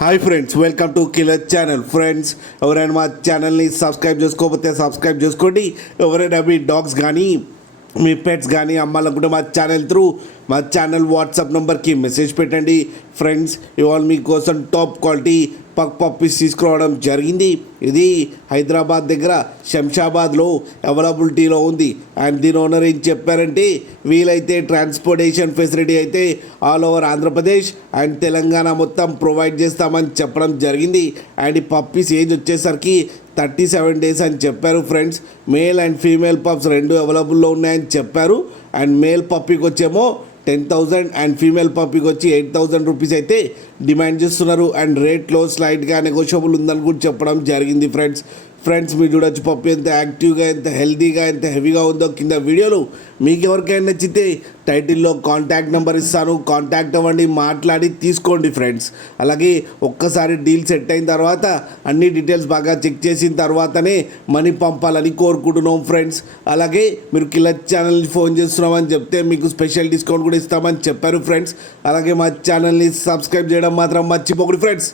Hi friends, welcome to killer channel. Friends, ఎవరైనా మా ఛానల్ని సబ్స్క్రైబ్ చేసుకోకపోతే సబ్స్క్రైబ్ చేసుకోండి. ఎవరైనా మీ డాగ్స్ కానీ మీ పెట్స్ కానీ అమ్మాలనుకుంటే మా ఛానల్ వాట్సాప్ నెంబర్కి మెసేజ్ పెట్టండి. ఫ్రెండ్స్, ఇవాళ మీకోసం టాప్ క్వాలిటీ పగ్ పప్పీస్ తీసుకురావడం జరిగింది. ఇది హైదరాబాద్ దగ్గర శంషాబాద్లో అవైలబిలిటీలో ఉంది. అండ్ దీని ఓనర్ ఏం చెప్పారంటే, వీలైతే ట్రాన్స్పోర్టేషన్ ఫెసిలిటీ అయితే all over Andhra Pradesh and Telangana మొత్తం ప్రొవైడ్ చేస్తామని చెప్పడం జరిగింది. అండ్ ఈ పప్పీస్ ఏజ్ వచ్చేసరికి 37 days అని చెప్పారు. Friends, male and female pups రెండు అవైలబుల్లో ఉన్నాయని చెప్పారు. అండ్ మేల్ పప్పీకి వచ్చేమో 10,000 అండ్ ఫీమేల్ పప్పీకి వచ్చి 8,000 రూపీస్ అయితే డిమాండ్ చేస్తున్నారు. అండ్ రేట్లో స్లైట్గా నెగోషియబుల్ ఉందని కూడా చెప్పడం జరిగింది. ఫ్రెండ్స్, మీరు చూడొచ్చు పప్పి ఎంత యాక్టివ్గా, ఎంత హెల్తీగా, ఎంత హెవీగా ఉందో కింద వీడియోలు. మీకు ఎవరికైనా నచ్చితే టైటిల్లో కాంటాక్ట్ నెంబర్ ఇస్తాను, కాంటాక్ట్ అవ్వండి, మాట్లాడి తీసుకోండి. ఫ్రెండ్స్, అలాగే ఒక్కసారి డీల్ సెట్ అయిన తర్వాత అన్ని డీటెయిల్స్ బాగా చెక్ చేసిన తర్వాతనే మనీ పంపాలని కోరుకుంటున్నాం. ఫ్రెండ్స్, అలాగే మీరు కిలర్ ఛానల్ని ఫోన్ చేస్తున్నామని చెప్తే మీకు స్పెషల్ డిస్కౌంట్ కూడా ఇస్తామని చెప్పారు. ఫ్రెండ్స్, అలాగే మా ఛానల్ని సబ్స్క్రైబ్ చేయడం మాత్రం మర్చిపోకండి. ఫ్రెండ్స్.